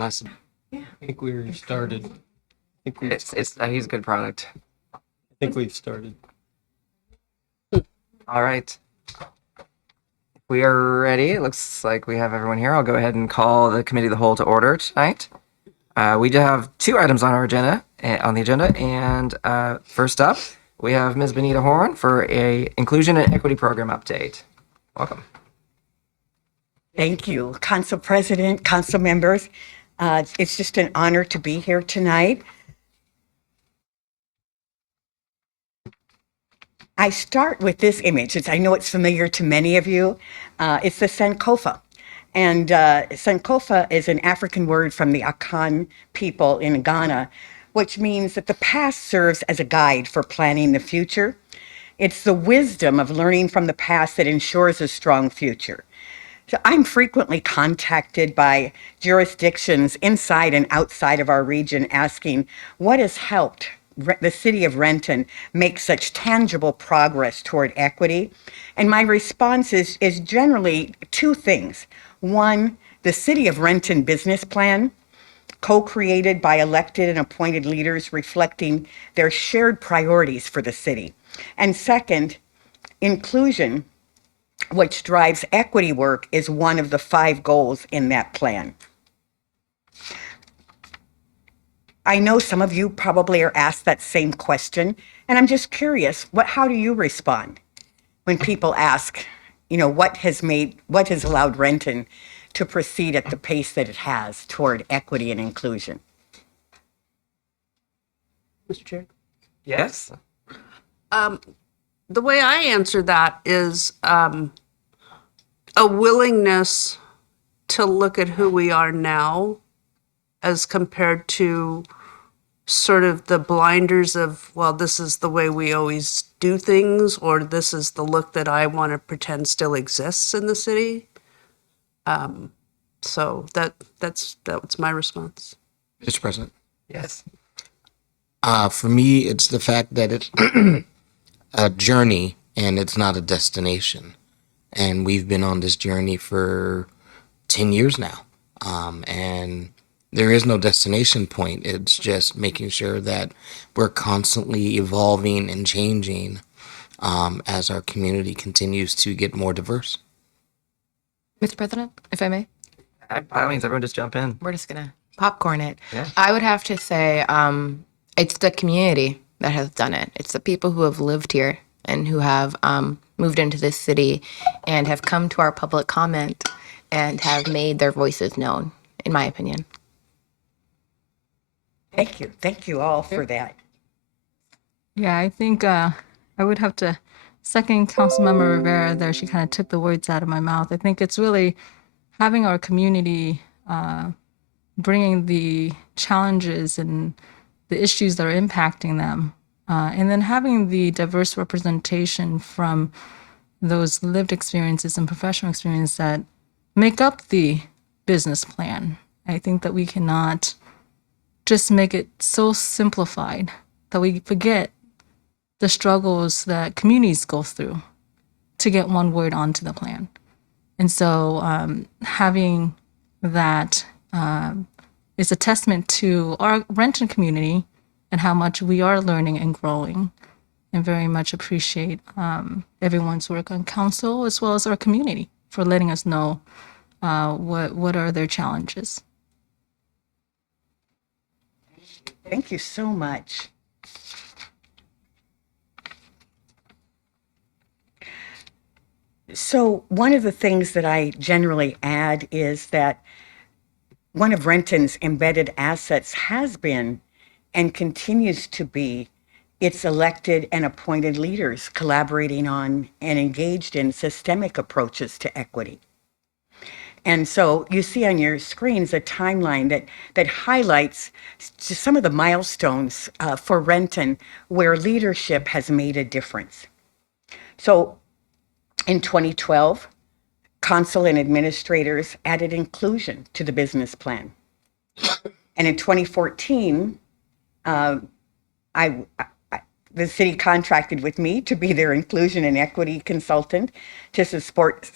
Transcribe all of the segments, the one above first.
Last, I think we started. I think we. It's he's a good product. I think we've started. All right. We are ready. It looks like we have everyone here. I'll go ahead and call the committee of the whole to order tonight. We do have two items on our agenda, and first up, we have Ms. Benita Horn for a inclusion and equity program update. Welcome. Thank you, Council President, Council members. It's just an honor to be here tonight. I start with this image. I know it's familiar to many of you. It's the Sankofa. And Sankofa is an African word from the Akan people in Ghana, which means that the past serves as a guide for planning the future. It's the wisdom of learning from the past that ensures a strong future. So I'm frequently contacted by jurisdictions inside and outside of our region asking what has helped the city of Renton make such tangible progress toward equity. And my response is generally two things. One, the city of Renton business plan, co-created by elected and appointed leaders reflecting their shared priorities for the city. And second, inclusion, which drives equity work, is one of the 5 goals in that plan. I know some of you probably are asked that same question, and I'm just curious, how do you respond when people ask, what has allowed Renton to proceed at the pace that it has toward equity and inclusion? Mr. Chair? Yes. The way I answer that is a willingness to look at who we are now as compared to sort of the blinders of, well, this is the way we always do things, or this is the look that I want to pretend still exists in the city. So that's my response. Mr. President. Yes. For me, it's the fact that it's a journey and it's not a destination. And we've been on this journey for 10 years now. And there is no destination point. It's just making sure that we're constantly evolving and changing as our community continues to get more diverse. Mr. President, if I may, By all means, everyone just jump in. we're just gonna popcorn it. Yeah. I would have to say it's the community that has done it. It's the people who have lived here and who have moved into this city and have come to our public comment and have made their voices known, in my opinion. Thank you. Thank you all for that. Yeah, I think I would have to second Councilmember Rivera there. She kind of took the words out of my mouth. I think it's really having our community bringing the challenges and the issues that are impacting them, and then having the diverse representation from those lived experiences and professional experience that make up the business plan. I think that we cannot just make it so simplified that we forget the struggles that communities go through to get one word onto the plan. And so having that is a testament to our Renton community and how much we are learning and growing, and very much appreciate everyone's work on council as well as our community for letting us know what are their challenges. Thank you so much. So one of the things that I generally add is that one of Renton's embedded assets has been and continues to be its elected and appointed leaders collaborating on and engaged in systemic approaches to equity. And so you see on your screens a timeline that highlights some of the milestones for Renton where leadership has made a difference. So in 2012, council and administrators added inclusion to the business plan. And in 2014, the city contracted with me to be their inclusion and equity consultant to support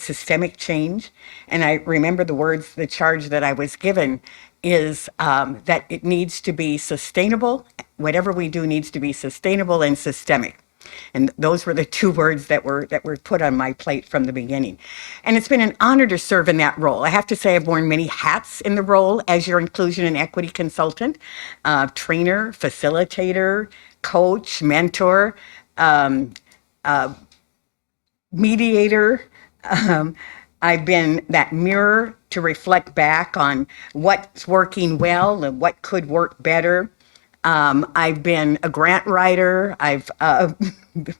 systemic change. And I remember the charge that I was given is that it needs to be sustainable. Whatever we do needs to be sustainable and systemic. And those were the two words that were put on my plate from the beginning. And it's been an honor to serve in that role. I have to say I've worn many hats in the role as your inclusion and equity consultant, trainer, facilitator, coach, mentor, mediator. Um, I've been that mirror to reflect back on what's working well and what could work better. I've been a grant writer. I've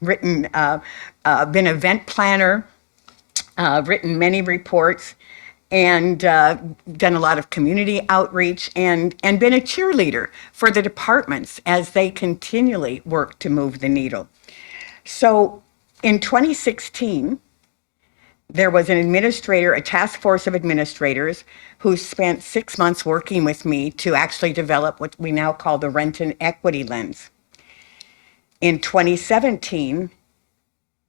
written, been an event planner, written many reports, and done a lot of community outreach, and been a cheerleader for the departments as they continually work to move the needle. So in 2016, there was an administrator, a task force of administrators who spent 6 months working with me to actually develop what we now call the Renton Equity Lens. In 2017,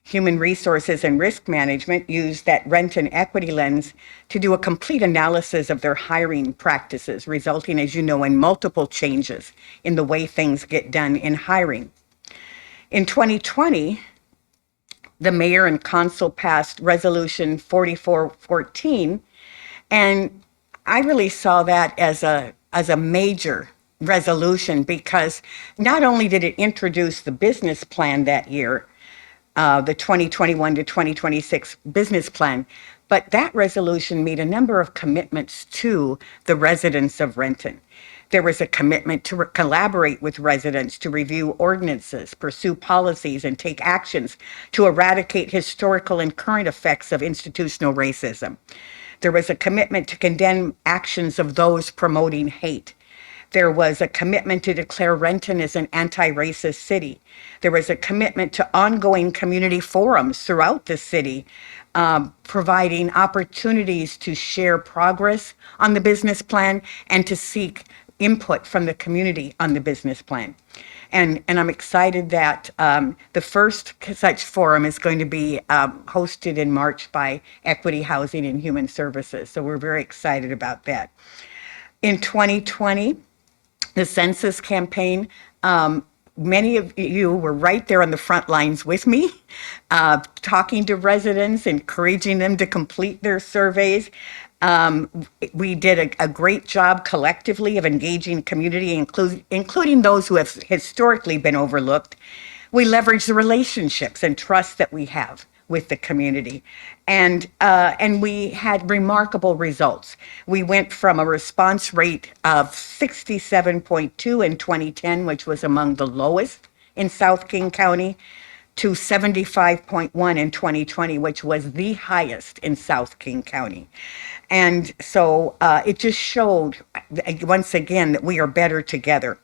Human Resources and Risk Management used that Renton Equity Lens to do a complete analysis of their hiring practices, resulting, as you know, in multiple changes in the way things get done in hiring. In 2020, the mayor and council passed Resolution 4414, and I really saw that as a major resolution because not only did it introduce the business plan that year, the 2021 to 2026 business plan, but that resolution made a number of commitments to the residents of Renton. There was a commitment to collaborate with residents to review ordinances, pursue policies, and take actions to eradicate historical and current effects of institutional racism. There was a commitment to condemn actions of those promoting hate. There was a commitment to declare Renton as an anti-racist city. There was a commitment to ongoing community forums throughout the city, providing opportunities to share progress on the business plan and to seek input from the community on the business plan. And I'm excited that the first such forum is going to be hosted in March by Equity Housing and Human Services. So we're very excited about that. In 2020, the census campaign, many of you were right there on the front lines with me, talking to residents, encouraging them to complete their surveys. We did a great job collectively of engaging community, including those who have historically been overlooked. We leveraged the relationships and trust that we have with the community. And we had remarkable results. We went from a response rate of 67.2 in 2010, which was among the lowest in South King County, to 75.1 in 2020, which was the highest in South King County. And so it just showed, once again, that we are better together.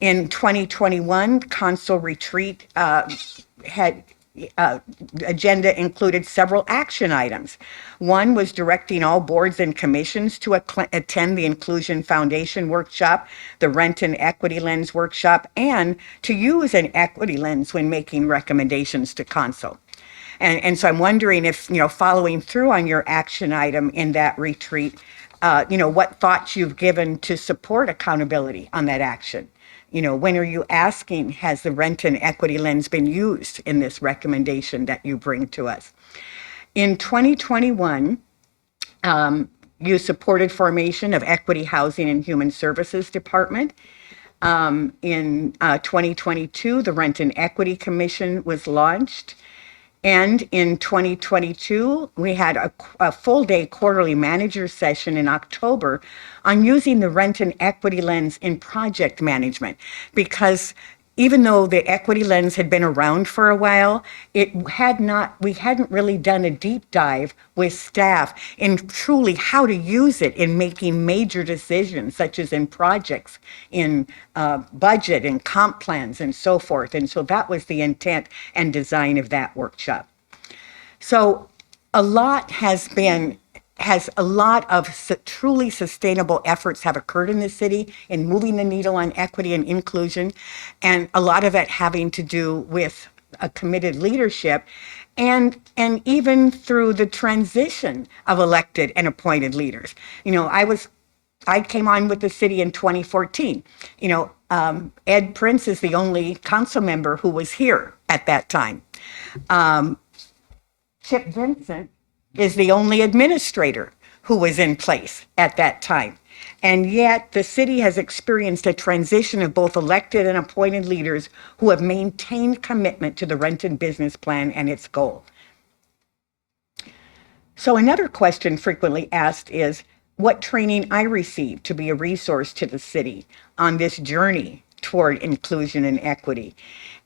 In 2021, Council Retreat had agenda included several action items. One was directing all boards and commissions to attend the Inclusion Foundation workshop, the Renton Equity Lens workshop, and to use an equity lens when making recommendations to council. And so I'm wondering if, following through on your action item in that retreat, what thoughts you've given to support accountability on that action. When are you asking, has the Renton Equity Lens been used in this recommendation that you bring to us? In 2021, you supported formation of Equity Housing and Human Services Department. In 2022, the Renton Equity Commission was launched. And in 2022, we had a full day quarterly manager session in October on using the Renton Equity Lens in project management, because even though the equity lens had been around for a while, we hadn't really done a deep dive with staff in truly how to use it in making major decisions, such as in projects, in budget and comp plans and so forth. And so that was the intent and design of that workshop. So a lot has been has a lot of truly sustainable efforts have occurred in the city in moving the needle on equity and inclusion, and a lot of it having to do with a committed leadership, and even through the transition of elected and appointed leaders. I came on with the city in 2014. Ed Prince is the only council member who was here at that time. Chip Vincent is the only administrator who was in place at that time. And yet the city has experienced a transition of both elected and appointed leaders who have maintained commitment to the Renton business plan and its goal. So another question frequently asked is what training I received to be a resource to the city on this journey toward inclusion and equity.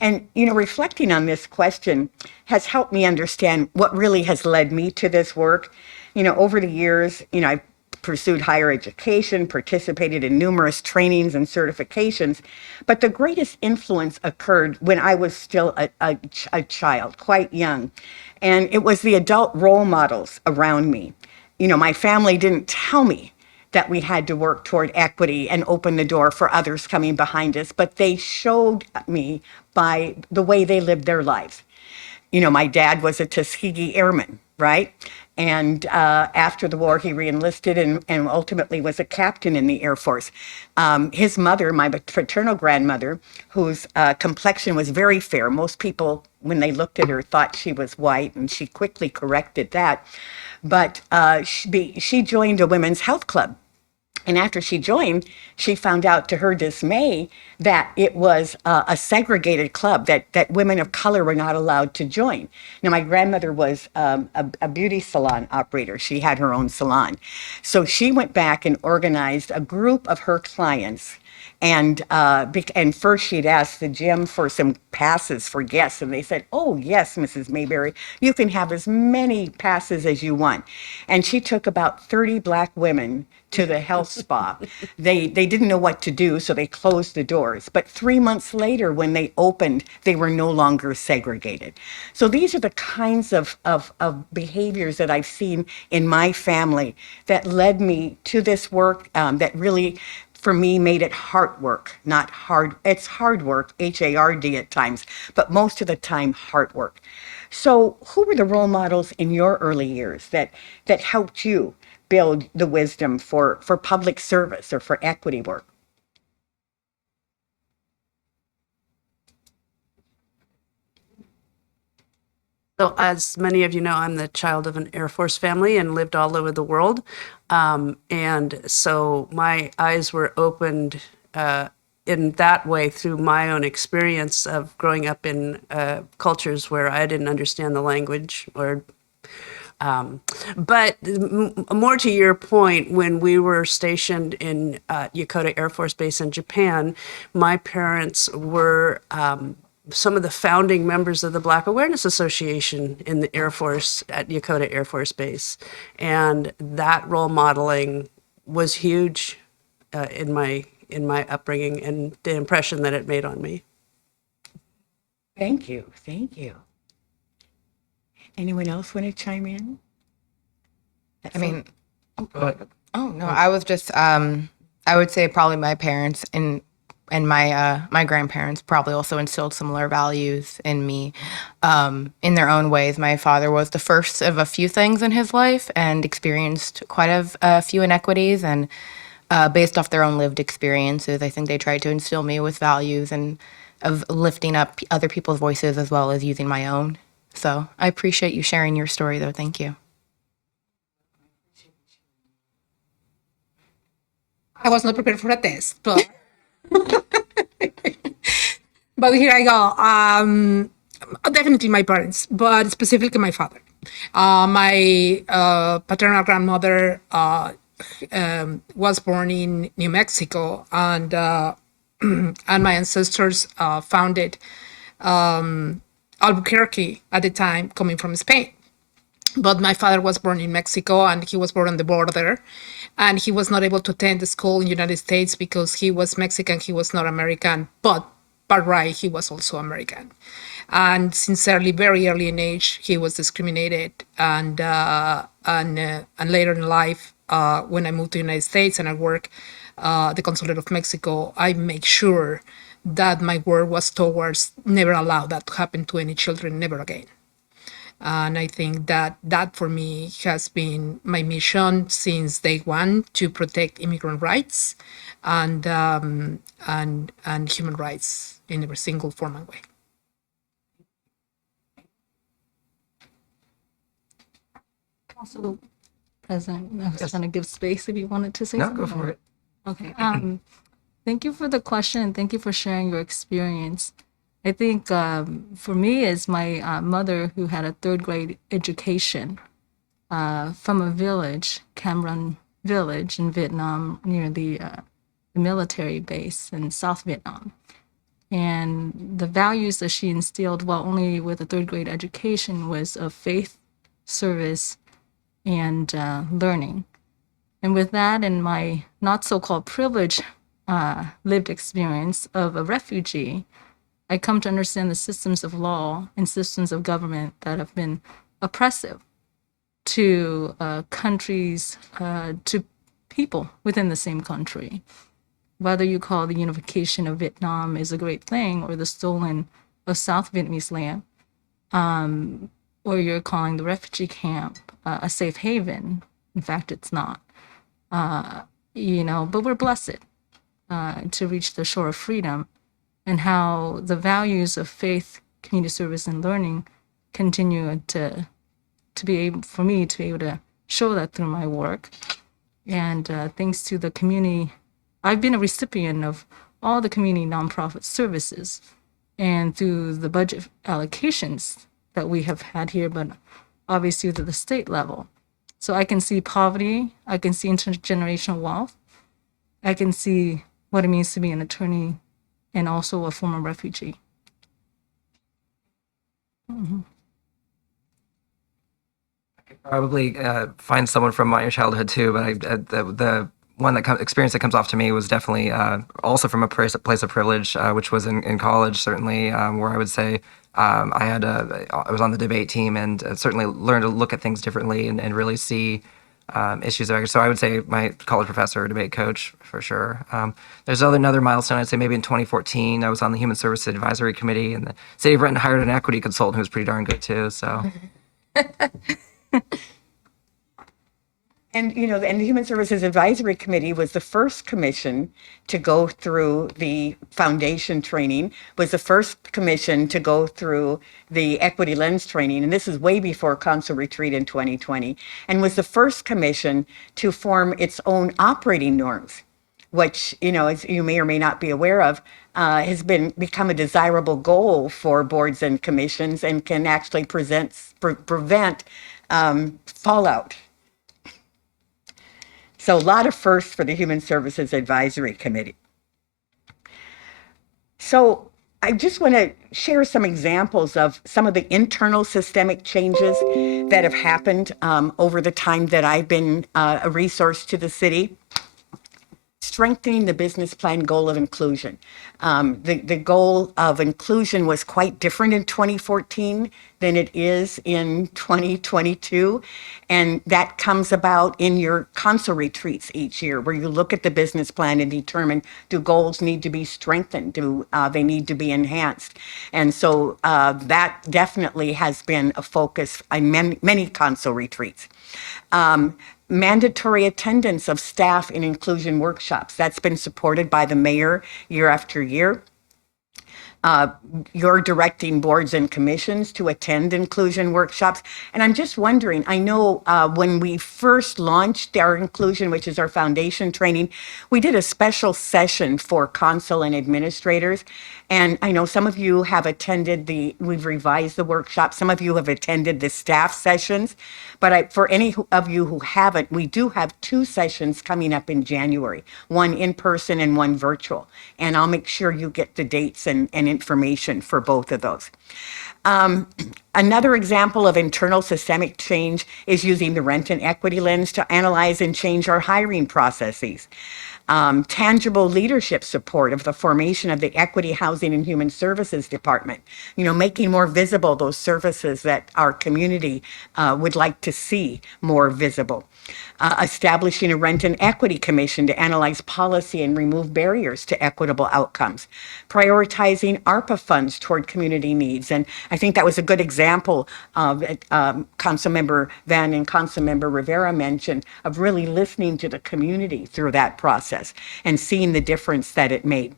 And, reflecting on this question has helped me understand what really has led me to this work. Over the years, I've pursued higher education, participated in numerous trainings and certifications, but the greatest influence occurred when I was still a child, quite young. And it was the adult role models around me. My family didn't tell me that we had to work toward equity and open the door for others coming behind us, but they showed me by the way they lived their lives. My dad was a Tuskegee Airman, right? And after the war, he reenlisted and ultimately was a captain in the Air Force. His mother, my paternal grandmother, whose complexion was very fair, most people, when they looked at her, thought she was white, and she quickly corrected that. But she joined a women's health club. And after she joined, she found out to her dismay that it was a segregated club, that women of color were not allowed to join. Now, my grandmother was a beauty salon operator. She had her own salon. So she went back and organized a group of her clients. And first she'd asked the gym for some passes for guests, and they said, "Oh yes, Mrs. Mayberry, you can have as many passes as you want." And she took about 30 Black women to the health spa. They didn't know what to do, so they closed the doors. But 3 months later, when they opened, they were no longer segregated. So these are the kinds of behaviors that I've seen in my family that led me to this work, that really, for me, made it heart work, not hard. It's hard work, HARD at times, but most of the time heart work. So who were the role models in your early years that helped you build the wisdom for public service or for equity work? So, as many of you know, I'm the child of an Air Force family and lived all over the world. And so my eyes were opened in that way through my own experience of growing up in cultures where I didn't understand the language or but more to your point, when we were stationed in Yokota Air Force Base in Japan, my parents were some of the founding members of the Black Awareness Association in the Air Force at Yokota Air Force Base. And that role modeling was huge in my upbringing and the impression that it made on me. Thank you. Thank you. Anyone else want to chime in? I mean, oh no, I was just I would say probably my parents and my grandparents probably also instilled similar values in me in their own ways. My father was the first of a few things in his life and experienced quite a few inequities, and based off their own lived experiences, I think they tried to instill me with values and of lifting up other people's voices as well as using my own. So I appreciate you sharing your story, though. Thank you. I was not prepared for a test, but but here I go. Definitely my parents, but specifically my father. My paternal grandmother was born in New Mexico, and and my ancestors founded Albuquerque at the time, coming from Spain. But my father was born in Mexico, and he was born on the border, and he was not able to attend the school in the United States because he was Mexican, he was not American, but by right, he was also American. And sincerely, very early in age, he was discriminated, and later in life, when I moved to the United States and I work the Consulate of Mexico, I make sure that my work was towards never allow that to happen to any children, never again. And I think that for me has been my mission since day one, to protect immigrant rights and human rights in every single form and way. Also, President, I was trying to give space if you wanted to say No, something. go for it. Okay. Thank you for the question and thank you for sharing your experience. I think for me, as my mother, who had a third grade education from a village, Cam Ranh village in Vietnam, near the military base in South Vietnam. And the values that she instilled, while only with a third grade education, was of faith, service, and learning. And with that and my not so-called privileged lived experience of a refugee, I come to understand the systems of law and systems of government that have been oppressive to countries, to people within the same country. Whether you call the unification of Vietnam is a great thing, or the stolen of South Vietnamese land, or you're calling the refugee camp a safe haven. In fact, it's not. But we're blessed to reach the shore of freedom, and how the values of faith, community service, and learning continue to be able, for me to be able to show that through my work. And thanks to the community, I've been a recipient of all the community nonprofit services, and through the budget allocations that we have had here, but obviously at the state level. So I can see poverty, I can see intergenerational wealth, I can see what it means to be an attorney and also a former refugee. Probably find someone from my childhood too, but the one experience that comes off to me was definitely also from a place of privilege, which was in college, certainly, where I would say I was on the debate team and certainly learned to look at things differently and really see issues there. So I would say my college professor, debate coach, for sure. There's another milestone. I'd say maybe in 2014, I was on the Human Services Advisory Committee, and the city of Renton hired an equity consultant who was pretty darn good too. So. And the Human Services Advisory Committee was the first commission to go through the foundation training, was the first commission to go through the equity lens training, and this is way before Council Retreat in 2020, and was the first commission to form its own operating norms, which, as you may or may not be aware of, has become a desirable goal for boards and commissions, and can actually prevent fallout. So a lot of firsts for the Human Services Advisory Committee. So I just want to share some examples of some of the internal systemic changes that have happened over the time that I've been a resource to the city. Strengthening the business plan goal of inclusion. The goal of inclusion was quite different in 2014 than it is in 2022. And that comes about in your council retreats each year, where you look at the business plan and determine, do goals need to be strengthened? Do they need to be enhanced? And so that definitely has been a focus in many council retreats. Mandatory attendance of staff in inclusion workshops. That's been supported by the mayor year after year. You're directing boards and commissions to attend inclusion workshops. And I'm just wondering, I know when we first launched our inclusion, which is our foundation training, we did a special session for council and administrators. And I know some of you have attended we've revised the workshop. Some of you have attended the staff sessions. But for any of you who haven't, we do have 2 sessions coming up in January, one in person and one virtual. And I'll make sure you get the dates and information for both of those. Another example of internal systemic change is using the Renton equity lens to analyze and change our hiring processes. Tangible leadership support of the formation of the Equity, Housing, and Human Services Department, making more visible those services that our community would like to see more visible. Establishing a Renton Equity Commission to analyze policy and remove barriers to equitable outcomes. Prioritizing ARPA funds toward community needs. And I think that was a good example of Councilmember Van and Councilmember Rivera mentioned of really listening to the community through that process and seeing the difference that it made.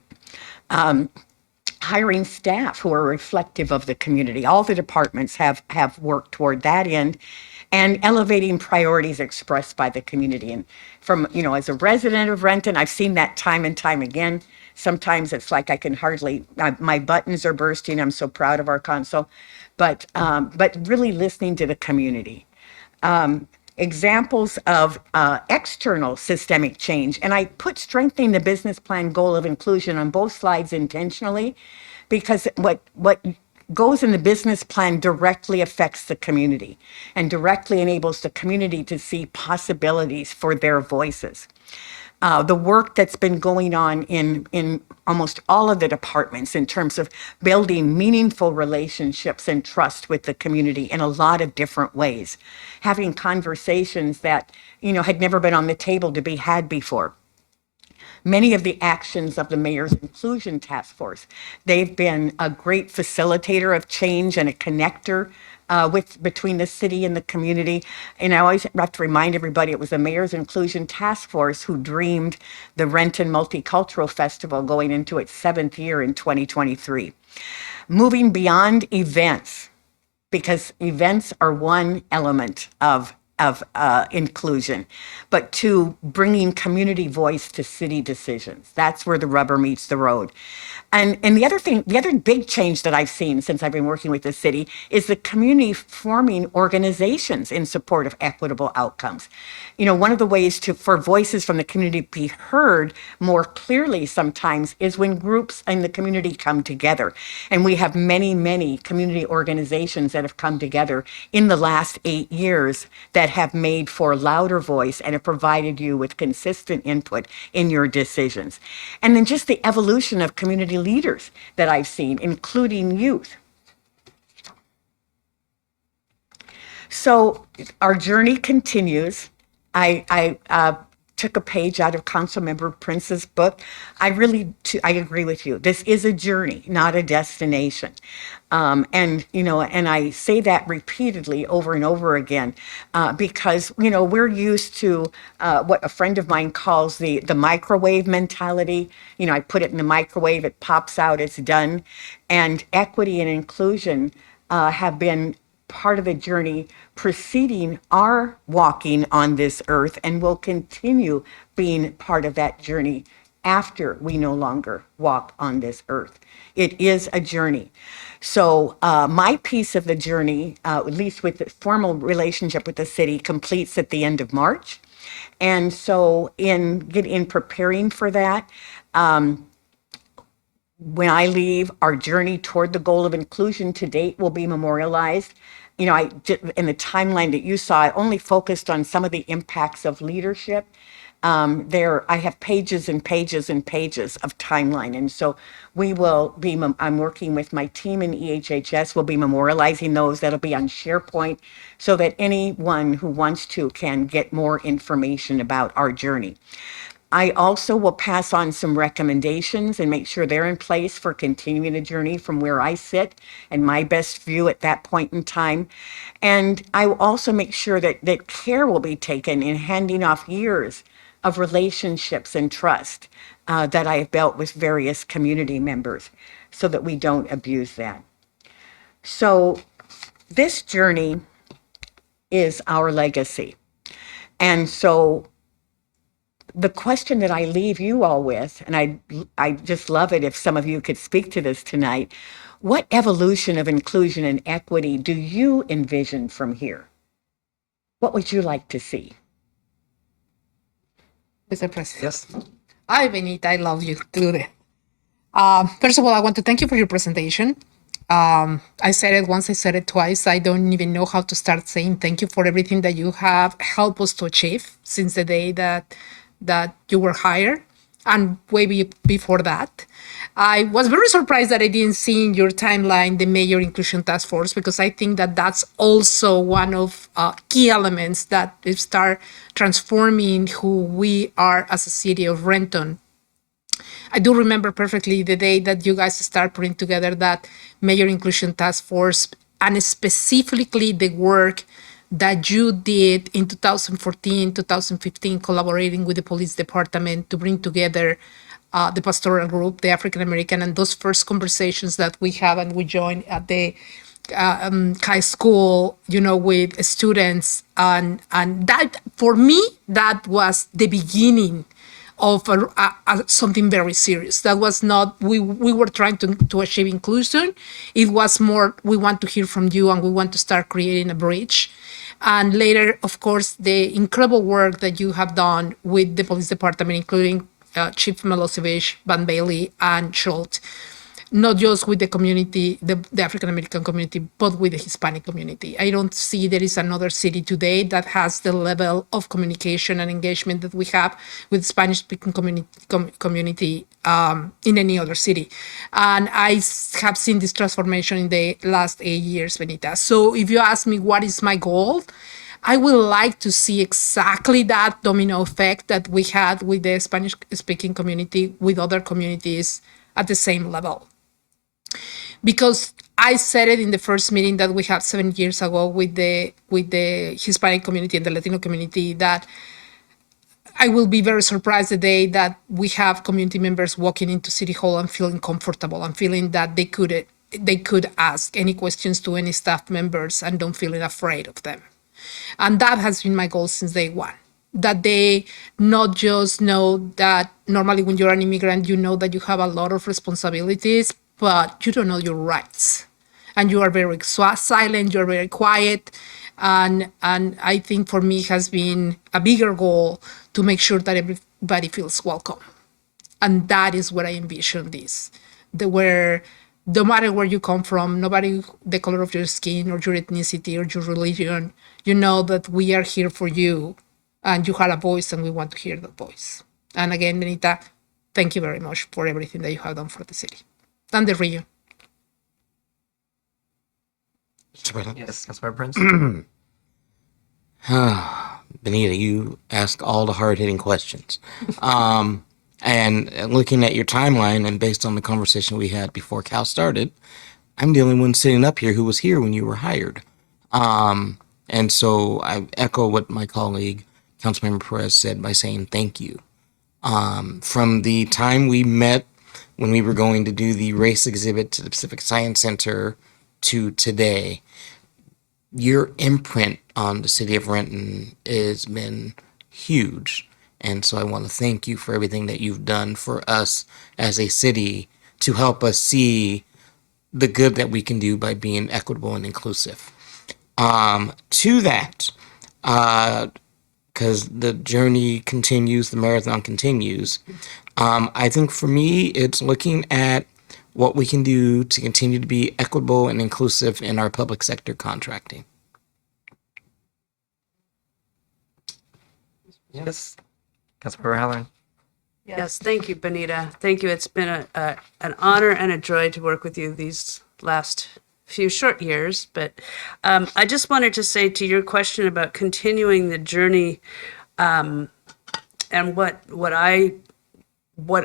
Hiring staff who are reflective of the community. All the departments have worked toward that end, and elevating priorities expressed by the community. And from, as a resident of Renton, I've seen that time and time again. Sometimes it's like I can hardly, my buttons are bursting. I'm so proud of our council, but really listening to the community. Examples of external systemic change. And I put strengthening the business plan goal of inclusion on both slides intentionally because what goes in the business plan directly affects the community and directly enables the community to see possibilities for their voices. The work that's been going on in almost all of the departments in terms of building meaningful relationships and trust with the community in a lot of different ways, having conversations that, had never been on the table to be had before. Many of the actions of the Mayor's Inclusion Task Force, they've been a great facilitator of change and a connector between the city and the community. And I always have to remind everybody it was the Mayor's Inclusion Task Force who dreamed the Renton Multicultural Festival going into its 7th year in 2023. Moving beyond events, because events are one element of inclusion, but to bringing community voice to city decisions. That's where the rubber meets the road. And the other big change that I've seen since I've been working with the city is the community forming organizations in support of equitable outcomes. One of the ways for voices from the community to be heard more clearly sometimes is when groups in the community come together. And we have many, many community organizations that have come together in the last 8 years that have made for louder voice and have provided you with consistent input in your decisions. And then just the evolution of community leaders that I've seen, including youth. So our journey continues. I took a page out of Councilmember Prince's book. I agree with you. This is a journey, not a destination. And I say that repeatedly over and over again because, we're used to what a friend of mine calls the microwave mentality. I put it in the microwave, it pops out, it's done. And equity and inclusion have been part of the journey preceding our walking on this earth and will continue being part of that journey after we no longer walk on this earth. It is a journey. So my piece of the journey, at least with the formal relationship with the city, completes at the end of March. And so in preparing for that, when I leave, our journey toward the goal of inclusion to date will be memorialized. In the timeline that you saw, I only focused on some of the impacts of leadership. I have pages and pages and pages of timeline. And so I'm working with my team in EHHS. We'll be memorializing those. That'll be on SharePoint so that anyone who wants to can get more information about our journey. I also will pass on some recommendations and make sure they're in place for continuing the journey from where I sit and my best view at that point in time. And I will also make sure that care will be taken in handing off years of relationships and trust that I have built with various community members so that we don't abuse that. So this journey is our legacy. And so the question that I leave you all with, and I just love it if some of you could speak to this tonight, what evolution of inclusion and equity do you envision from here? What would you like to see? Mr. President. Yes. Hi, Benita. I love you today. First of all, I want to thank you for your presentation. I said it once, I said it twice. I don't even know how to start saying thank you for everything that you have helped us to achieve since the day that you were hired. and way before that. I was very surprised that I didn't see in your timeline the Mayor Inclusion Task Force, because I think that that's also one of key elements that start transforming who we are as a city of Renton. I do remember perfectly the day that you guys start putting together that Mayor Inclusion Task Force, and specifically the work that you did in 2014, 2015, collaborating with the police department to bring together the pastoral group, the African American, and those first conversations that we have and we joined at the high school, with students, and that for me that was the beginning of something very serious. That was not we were trying to achieve inclusion. It was more, we want to hear from you and we want to start creating a bridge. And later, of course, the incredible work that you have done with the police department, including Chief Milosevic, Van Bailey, and Schultz, not just with the community, the African American community, but with the Hispanic community. I don't see there is another city today that has the level of communication and engagement that we have with Spanish-speaking community in any other city. And I have seen this transformation in the last 8 years, Benita. So if you ask me what is my goal, I would like to see exactly that domino effect that we had with the Spanish-speaking community, with other communities at the same level. Because I said it in the first meeting that we had 7 years ago with the Hispanic community and the Latino community, that I will be very surprised the day that we have community members walking into City Hall and feeling comfortable and feeling that they could ask any questions to any staff members and don't feeling afraid of them. And that has been my goal since day one. That they not just know that normally when you're an immigrant, you know that you have a lot of responsibilities, but you don't know your rights. And you are very silent, you're very quiet. And I think for me it has been a bigger goal to make sure that everybody feels welcome. And that is where I envision this, where no matter where you come from, nobody, the color of your skin or your ethnicity or your religion, you know that we are here for you and you have a voice and we want to hear that voice. And again, Benita, thank you very much for everything that you have done for the city and the region. Yes, Councilmember Prince. Benita, you ask all the hard-hitting questions. And looking at your timeline and based on the conversation we had before Cal started, I'm the only one sitting up here who was here when you were hired. And so I echo what my colleague, Councilmember Perez, said by saying thank you. From the time we met when we were going to do the race exhibit to the Pacific Science Center to today, your imprint on the city of Renton has been huge. And so I want to thank you for everything that you've done for us as a city to help us see the good that we can do by being equitable and inclusive. To that, because the journey continues, the marathon continues, I think for me, it's looking at what we can do to continue to be equitable and inclusive in our public sector contracting. Yes, Councilmember Halloran. Yes, thank you, Benita. Thank you. It's been an honor and a joy to work with you these last few short years. But I just wanted to say to your question about continuing the journey, and what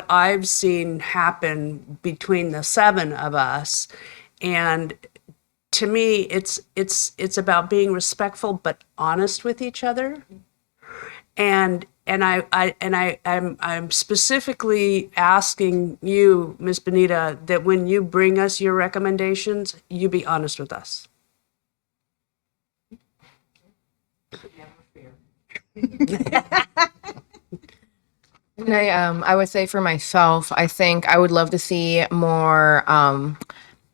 I've seen happen between the seven of us, and to me, it's about being respectful but honest with each other. And I'm specifically asking you, Ms. Benita, that when you bring us your recommendations, you be honest with us. And I would say for myself, I think I would love to see more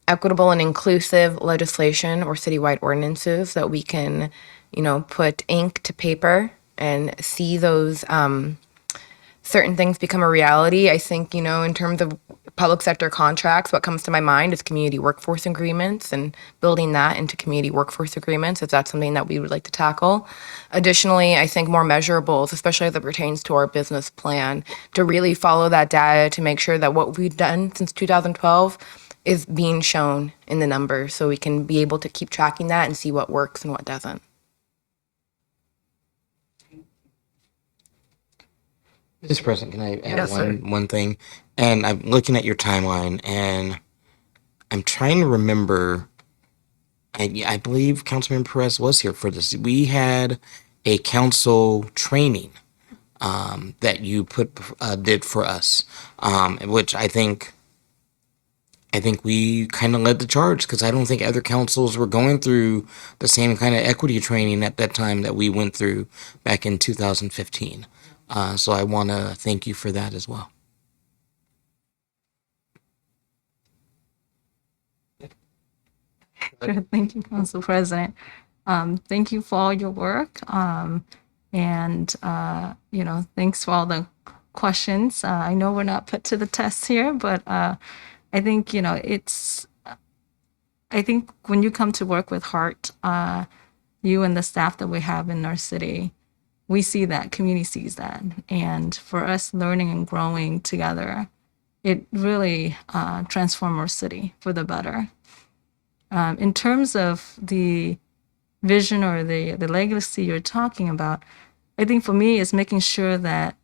equitable and inclusive legislation or citywide ordinances that we can, put ink to paper and see those certain things become a reality. I think, in terms of public sector contracts, what comes to my mind is community workforce agreements and building that into community workforce agreements, if that's something that we would like to tackle. Additionally, I think more measurables, especially as it pertains to our business plan, to really follow that data to make sure that what we've done since 2012 is being shown in the numbers so we can be able to keep tracking that and see what works and what doesn't. Mr. President, can I add Yes, sir. one thing? And I'm looking at your timeline, and I'm trying to remember. I believe Councilman Perez was here for this. We had a council training that you did for us, which I think we kind of led the charge because I don't think other councils were going through the same kind of equity training at that time that we went through back in 2015. So I want to thank you for that as well. Sure. Thank you, Council President. Thank you for all your work. And thanks for all the questions. I know we're not put to the test here, but I think, I think when you come to work with heart, you and the staff that we have in our city, we see that, community sees that. And for us learning and growing together, it really transforms our city for the better. In terms of the vision or the legacy you're talking about, I think for me it's making sure that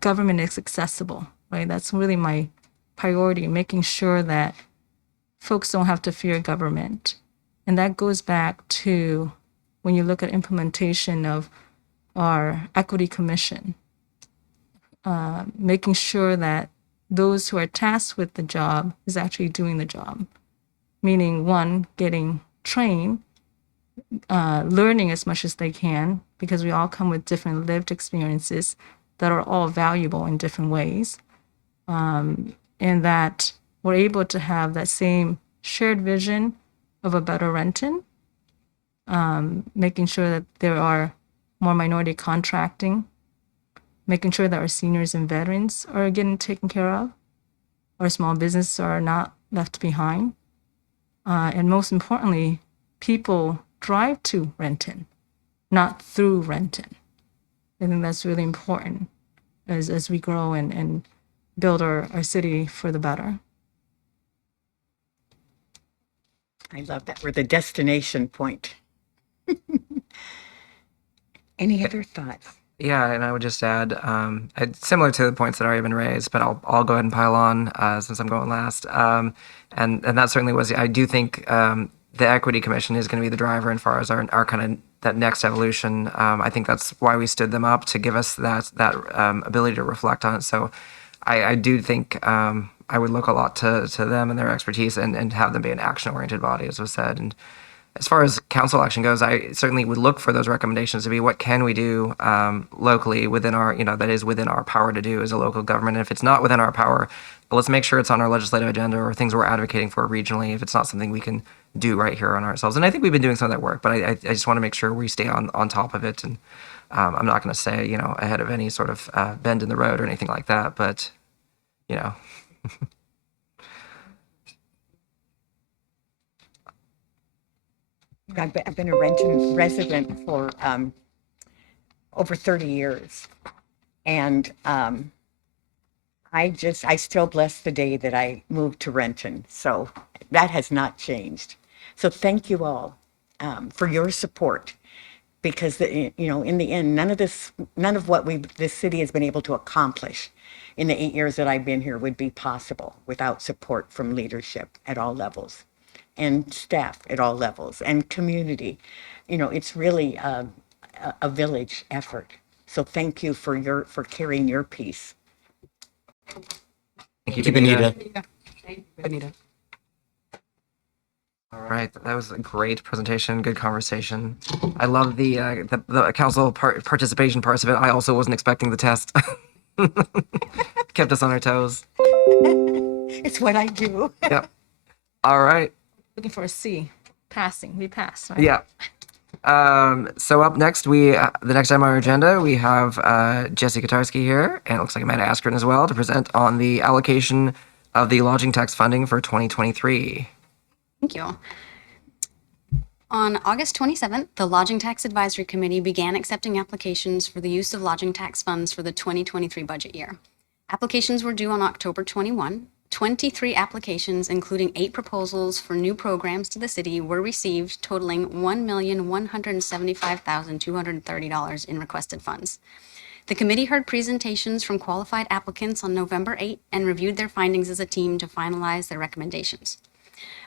government is accessible, right? That's really my priority, making sure that folks don't have to fear government. And that goes back to when you look at implementation of our equity commission, making sure that those who are tasked with the job is actually doing the job. Meaning, one, getting trained, learning as much as they can, because we all come with different lived experiences that are all valuable in different ways. And that we're able to have that same shared vision of a better Renton, making sure that there are more minority contracting, making sure that our seniors and veterans are getting taken care of, our small businesses are not left behind. And most importantly, people drive to Renton, not through Renton. I think that's really important as we grow and build our city for the better. I love that. We're the destination point. Any other thoughts? Yeah, and I would just add, similar to the points that already been raised, but I'll go ahead and pile on since I'm going last. And that certainly was. I do think the Equity Commission is going to be the driver as far as our kind of that next evolution. I think that's why we stood them up, to give us that ability to reflect on it. So I do think I would look a lot to them and their expertise and have them be an action-oriented body, as was said. And as far as council action goes, I certainly would look for those recommendations to be what can we do locally within our, that is within our power to do as a local government. And if it's not within our power, let's make sure it's on our legislative agenda or things we're advocating for regionally if it's not something we can do right here on ourselves. And I think we've been doing some of that work, but I just want to make sure we stay on top of it. And I'm not going to say, ahead of any sort of bend in the road or anything like that, but, I've been a Renton resident for over 30 years. And I still bless the day that I moved to Renton. So that has not changed. So thank you all for your support, because in the end, none of what this city has been able to accomplish in the 8 years that I've been here would be possible without support from leadership at all levels, and staff at all levels, and community. It's really a village effort. So thank you for carrying your piece. thank you, Keep Anita. Anita. All right, that was a great presentation, good conversation. I love the council participation parts of it. I also wasn't expecting the test. Kept us on our toes. It's what I do. Yep. All right. Looking for a C, passing. We pass, right? Yeah. So up next, the next item on our agenda, we have Jesse Kotarski here, and it looks like Amanda Askren as well, to present on the allocation of the lodging tax funding for 2023. Thank you. On August 27th, the Lodging Tax Advisory Committee began accepting applications for the use of lodging tax funds for the 2023 budget year. Applications were due on October 21. 23 applications, including 8 proposals for new programs to the city, were received, totaling $1,175,230 in requested funds. The committee heard presentations from qualified applicants on November 8 and reviewed their findings as a team to finalize their recommendations.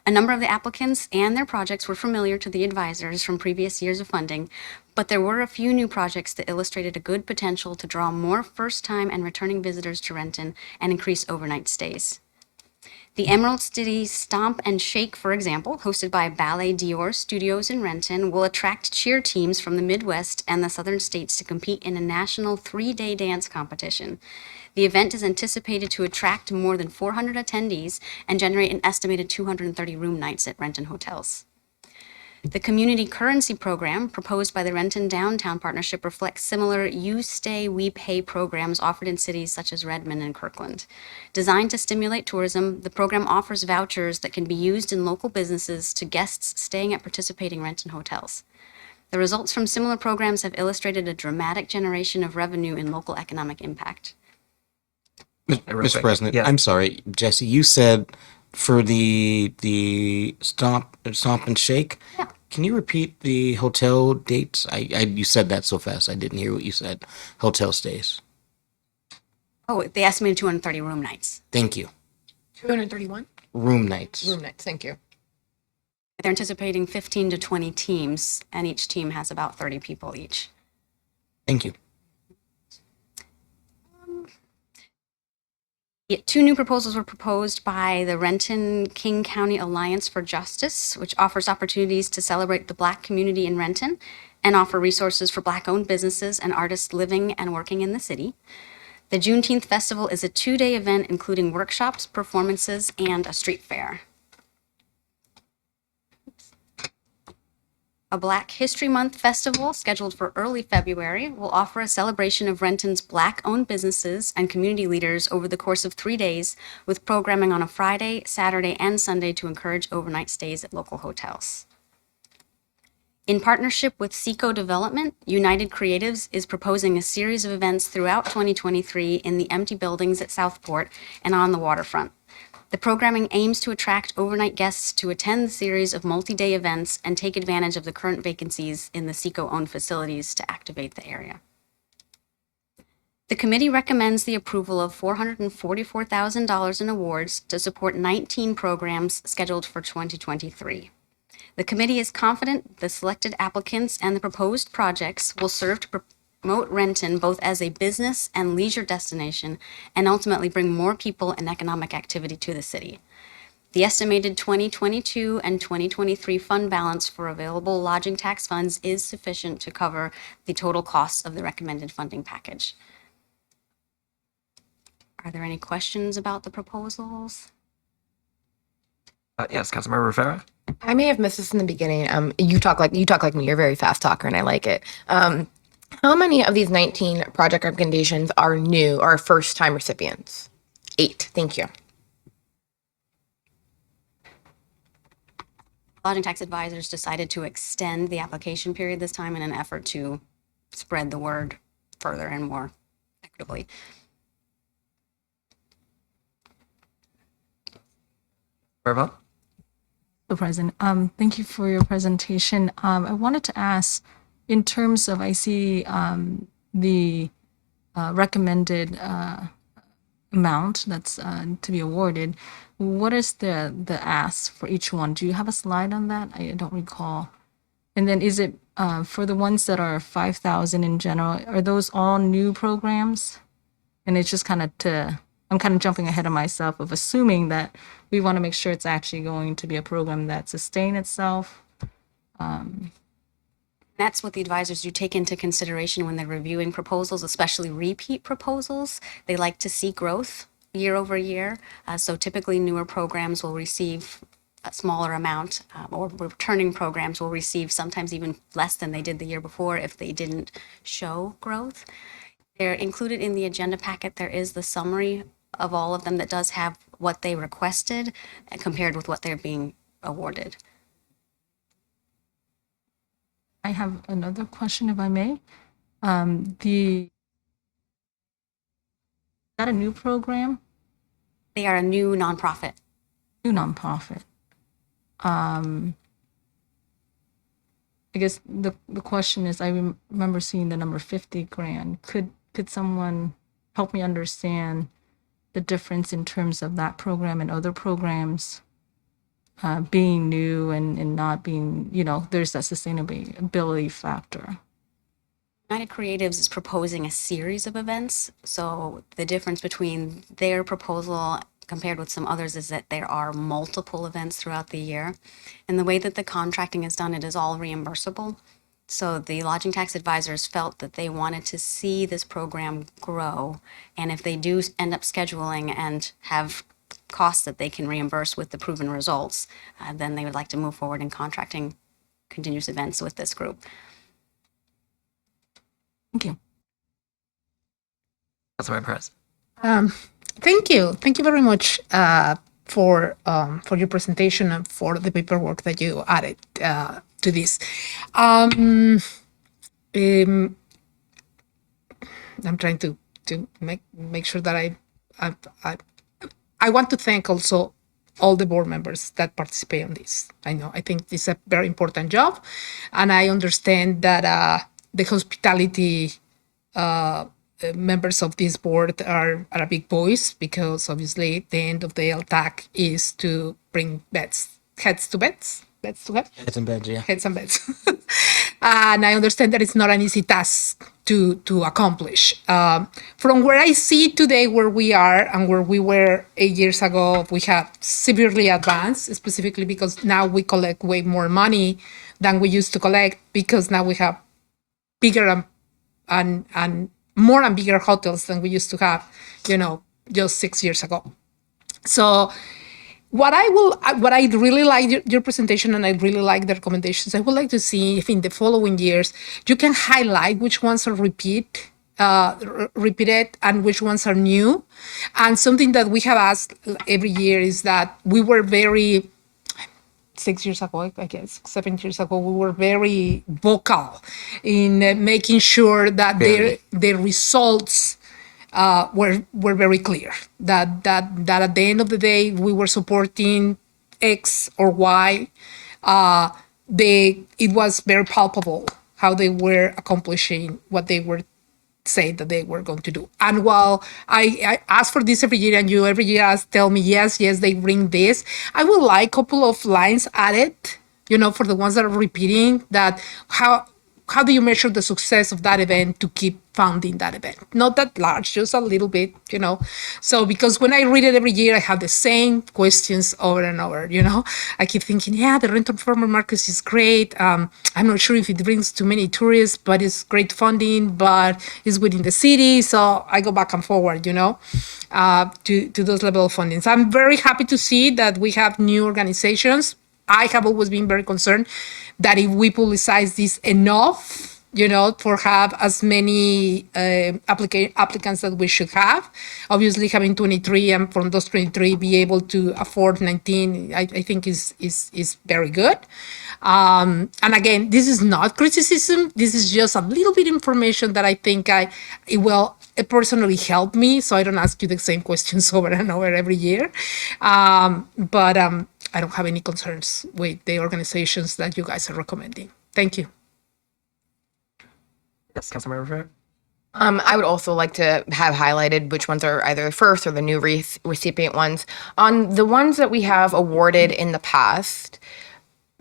A number of the applicants and their projects were familiar to the advisors from previous years of funding, but there were a few new projects that illustrated a good potential to draw more first-time and returning visitors to Renton and increase overnight stays. The Emerald City Stomp and Shake, for example, hosted by Ballet Dior Studios in Renton, will attract cheer teams from the Midwest and the Southern states to compete in a national 3-day dance competition. The event is anticipated to attract more than 400 attendees and generate an estimated 230 room nights at Renton hotels. The community currency program proposed by the Renton Downtown Partnership reflects similar You Stay, We Pay programs offered in cities such as Redmond and Kirkland. Designed to stimulate tourism, the program offers vouchers that can be used in local businesses to guests staying at participating Renton hotels. The results from similar programs have illustrated a dramatic generation of revenue in local economic impact. Real Mr. quick. President, Yes. I'm sorry, Jesse. You said for the stomp and shake. Yeah. Can you repeat the hotel dates? You said that so fast I didn't hear what you said. Hotel stays. Oh, they estimated 230 room nights. Thank you. 231 Room nights. room nights. Thank you. They're anticipating 15 to 20 teams, and each team has about 30 people each. Thank you. Two new proposals were proposed by the Renton King County Alliance for Justice, which offers opportunities to celebrate the Black community in Renton and offer resources for Black-owned businesses and artists living and working in the city. The Juneteenth Festival is a 2-day event including workshops, performances, and a street fair. A Black History Month festival scheduled for early February will offer a celebration of Renton's Black-owned businesses and community leaders over the course of 3 days, with programming on a Friday, Saturday, and Sunday to encourage overnight stays at local hotels. In partnership with Seco Development, United Creatives is proposing a series of events throughout 2023 in the empty buildings at Southport and on the waterfront. The programming aims to attract overnight guests to attend the series of multi-day events and take advantage of the current vacancies in the Seco-owned facilities to activate the area. The committee recommends the approval of $444,000 in awards to support 19 programs scheduled for 2023. The committee is confident the selected applicants and the proposed projects will serve to promote Renton both as a business and leisure destination and ultimately bring more people and economic activity to the city. The estimated 2022 and 2023 fund balance for available lodging tax funds is sufficient to cover the total costs of the recommended funding package. Are there any questions about the proposals? Yes, Councilmember Rivera. I may have missed this in the beginning. You talk like me. You're a very fast talker, and I like it. How many of these 19 project recommendations are new or first-time recipients? 8. Thank you. Lodging tax advisors decided to extend the application period this time in an effort to spread the word further and more equitably. Verbo. So President, thank you for your presentation. I wanted to ask, in terms of, I see the recommended amount that's to be awarded. What is the ask for each one? Do you have a slide on that? I don't recall. And then is it for the ones that are 5,000 in general? Are those all new programs? And it's just kind of I'm kind of jumping ahead of myself of assuming that we want to make sure it's actually going to be a program that sustains itself. That's what the advisors do take into consideration when they're reviewing proposals, especially repeat proposals. They like to see growth year over year. So typically newer programs will receive a smaller amount, or returning programs will receive sometimes even less than they did the year before if they didn't show growth. They're included in the agenda packet. There is the summary of all of them that does have what they requested compared with what they're being awarded. I have another question, if I may. Is that a new program? They are a new nonprofit. New nonprofit. I guess the question is, I remember seeing the number 50 grand. Could someone help me understand the difference in terms of that program and other programs being new and not being, there's that sustainability factor? United Creatives is proposing a series of events. So the difference between their proposal compared with some others is that there are multiple events throughout the year. And the way that the contracting is done, it is all reimbursable. So the lodging tax advisors felt that they wanted to see this program grow. And if they do end up scheduling and have costs that they can reimburse with the proven results, then they would like to move forward in contracting continuous events with this group. Thank you. Councilmember Perez. Thank you. Thank you very much for your presentation and for the paperwork that you added to this. I'm trying to make sure that I want to thank also all the board members that participate in this. I think it's a very important job, and I understand that the hospitality members of this board are a big voice, because obviously at the end of the LTAC is to bring heads to beds. Heads and beds, yeah. Heads and beds. And I understand that it's not an easy task to accomplish. From where I see today where we are and where we were 8 years ago, we have severely advanced, specifically because now we collect way more money than we used to collect, because now we have bigger and more and bigger hotels than we used to have, just 6 years ago. So what I really like your presentation, and I really like the recommendations. I would like to see if in the following years you can highlight which ones are repeated and which ones are new. And something that we have asked every year is that we were very 6 years ago, I guess, 7 years ago, we were very vocal in making sure that their results were very clear. That at the end of the day, we were supporting X or Y. It was very palpable how they were accomplishing what they were say that they were going to do. And while I ask for this every year, and you every year tell me, yes, they bring this, I would like a couple of lines added, for the ones that are repeating, that how do you measure the success of that event to keep funding that event? Not that large, just a little bit, So because when I read it every year, I have the same questions over and over, I keep thinking, yeah, the Renton Farmer Market is great. I'm not sure if it brings too many tourists, but it's great funding, but it's within the city. So I go back and forward, to those level of fundings. I'm very happy to see that we have new organizations. I have always been very concerned that if we publicize this enough, for have as many applicants that we should have. Obviously, having 23, and from those 23, be able to afford 19, I think is very good. And again, this is not criticism. This is just a little bit information that I think it will personally help me, so I don't ask you the same questions over and over every year. But I don't have any concerns with the organizations that you guys are recommending. Thank you. Yes, Councilmember Rivera. I would also like to have highlighted which ones are either the first or the new recipient ones. On the ones that we have awarded in the past,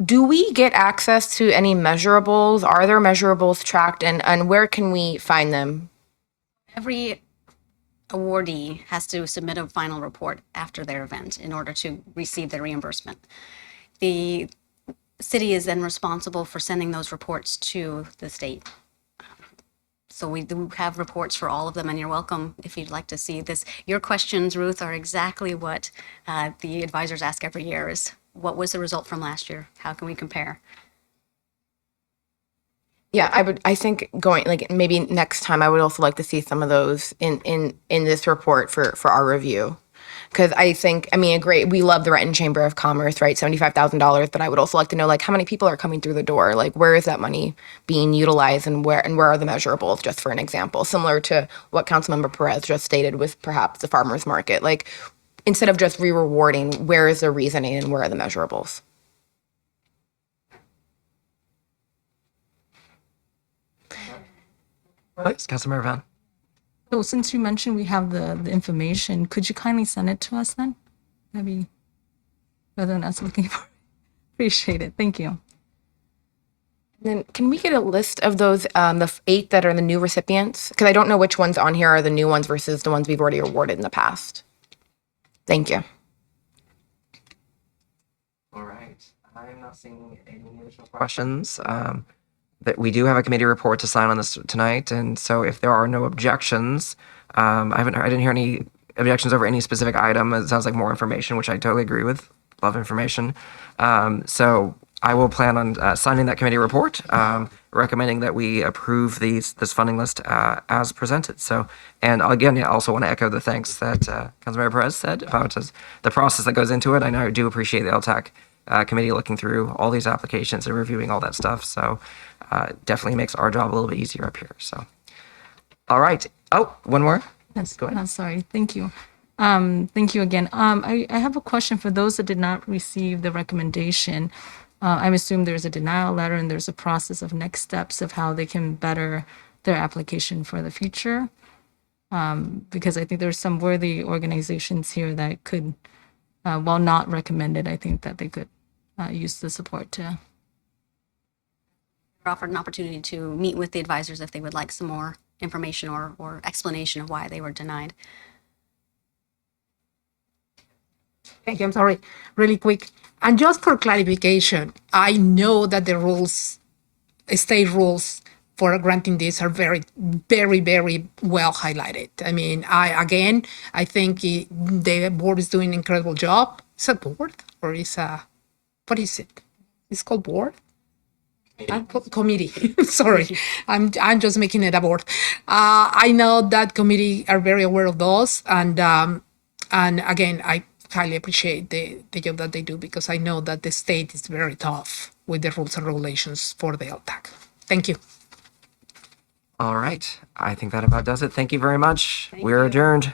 do we get access to any measurables? Are there measurables tracked, and where can we find them? Every awardee has to submit a final report after their event in order to receive their reimbursement. The city is then responsible for sending those reports to the state. So we do have reports for all of them, and you're welcome if you'd like to see this. Your questions, Ruth, are exactly what the advisors ask every year, is what was the result from last year? How can we compare? Yeah, I think going like maybe next time I would also like to see some of those in this report for our review. Because I think, I mean, we love the Renton Chamber of Commerce, right? $75,000, but I would also like to know like how many people are coming through the door, like where is that money being utilized, and where are the measurables? Just for an example, similar to what Councilmember Perez just stated with perhaps the farmers market, like instead of just rewarding, where is the reasoning and where are the measurables? Thanks, Councilmember Van. So since you mentioned we have the information, could you kindly send it to us then? That'd be rather than us looking for. Appreciate it. Thank you. Then can we get a list of those, the 8 that are the new recipients? Because I don't know which ones on here are the new ones versus the ones we've already awarded in the past. Thank you. All right. I'm not seeing any additional questions. That we do have a committee report to sign on this tonight, and so if there are no objections, I didn't hear any objections over any specific item. It sounds like more information, which I totally agree with. Love information. So I will plan on signing that committee report, recommending that we approve this funding list as presented. So, and again, I also want to echo the thanks that Councilmember Perez said about the process that goes into it. I know I do appreciate the LTAC committee looking through all these applications and reviewing all that stuff. So definitely makes our job a little bit easier up here. So, all right. Oh, one more. Yes. Go ahead. Sorry. Thank you. Thank you again. I have a question for those that did not receive the recommendation. I'm assuming there's a denial letter and there's a process of next steps of how they can better their application for the future. Because I think there's some worthy organizations here that could, while not recommended, I think that they could use the support to. We're offered an opportunity to meet with the advisors if they would like some more information or explanation of why they were denied. Thank you. I'm sorry. Really quick. And just for clarification, I know that the rules, state rules for granting this are very, very, very well highlighted. I mean, I think the board is doing an incredible job. Is a board or what is it? It's called board? Committee. Sorry, I'm just making it a board. I know that committee are very aware of those, and again, I highly appreciate the job that they do, because I know that the state is very tough with the rules and regulations for the LTAC. Thank you. All right. I think that about does it. Thank you very much. We're adjourned.